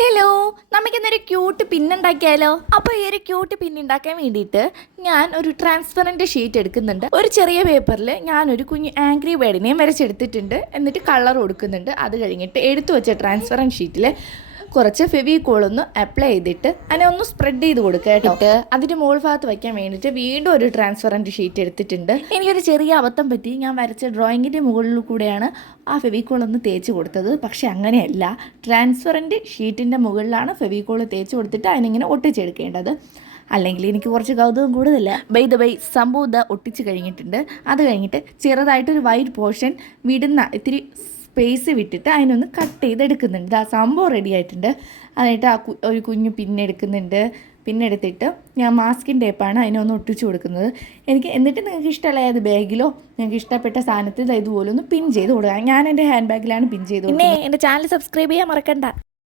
Hello, നമുക്കിന്നൊരു cute പിന്നുണ്ടാക്കിയാലോ? അപ്പോൾ ഈ ഒരു ക്യൂട്ട് പിന്നുണ്ടാക്കാൻ വേണ്ടിയിട്ട് ഞാൻ ഒരു ട്രാൻസ്പെറൻറ്റ് ഷീറ്റ് എടുക്കുന്നുണ്ട്. ഒരു ചെറിയ പേപ്പറിൽ ഞാനൊരു കുഞ്ഞ് ആംഗ്രി ബേർഡിനെയും വരച്ചെടുത്തിട്ടുണ്ട്. എന്നിട്ട് കളർ കൊടുക്കുന്നുണ്ട്. അത് കഴിഞ്ഞിട്ട് എടുത്തു വെച്ച ട്രാൻസ്പെറൻറ്റ് ഷീറ്റിൽ കുറച്ച് ഫെവിക്കോൾ ഒന്ന് അപ്ലൈ ചെയ്തിട്ട് അതിനെ ഒന്ന് സ്പ്രെഡ് ചെയ്ത് കൊടുക്കുക കേട്ടോ. അതിൻ്റെ മുകൾ ഭാഗത്ത് വയ്ക്കാൻ വേണ്ടിയിട്ട് വീണ്ടും ഒരു ട്രാൻസ്പെറൻറ്റ് ഷീറ്റ് എടുത്തിട്ടുണ്ട്. എനിക്കൊരു ചെറിയ അബദ്ധം പറ്റി. ഞാൻ വരച്ച ഡ്രോയിങ്ങിൻ്റെ മുകളിൽ കൂടെയാണ് ആ ഫെവിക്കോൾ ഒന്ന് തേച്ച് കൊടുത്തത്. പക്ഷേ അങ്ങനെയല്ല, ട്രാൻസ്പെറൻറ്റ് ഷീറ്റിൻ്റെ മുകളിലാണ് ഫെവിക്കോൾ തേച്ച് കൊടുത്തിട്ട് അതിനിങ്ങനെ ഒട്ടിച്ചെടുക്കേണ്ടത്. അല്ലെങ്കിൽ എനിക്ക് കുറച്ച് കൗതുകം കൂടുതലല്ല. ബൈ സംഭവം ഒട്ടിച്ച് കഴിഞ്ഞിട്ടുണ്ട്. അത് കഴിഞ്ഞിട്ട് ചെറുതായിട്ടൊരു വൈറ്റ് പോർഷൻ വിടുന്ന ഇത്തിരി സ്പേസ് വിട്ടിട്ട് അതിനൊന്ന് കട്ട് ചെയ്തെടുക്കുന്നുണ്ട്. ആ സംഭവം റെഡി ആയിട്ടുണ്ട്. അതിനായിട്ട് ഒരു കുഞ്ഞു പിന്നെടുക്കുന്നുണ്ട്. പിന്നെടുത്തിട്ട് ഞാൻ മാസ്കിൻ ടേപ്പാണ് അതിനൊന്ന് ഒട്ടിച്ചു കൊടുക്കുന്നത്. എന്നിട്ട് നിങ്ങൾക്ക് ഇഷ്ടമല്ല അത് ബാഗിലോ നിങ്ങൾക്ക് ഇഷ്ടപ്പെട്ട സാധനത്തിൽ ഇതുപോലെ ഒന്ന് പിൻ ചെയ്ത് കൊടുക്കുക. ഞാൻ എൻ്റെ ഹാൻഡ് ബാഗിലാണ് പിൻ ചെയ്ത് കൊടുക്കുന്നത്. പിന്നെ എൻ്റെ ചാനൽ സബ്സ്ക്രൈബ് ചെയ്യാൻ മറക്കണ്ട.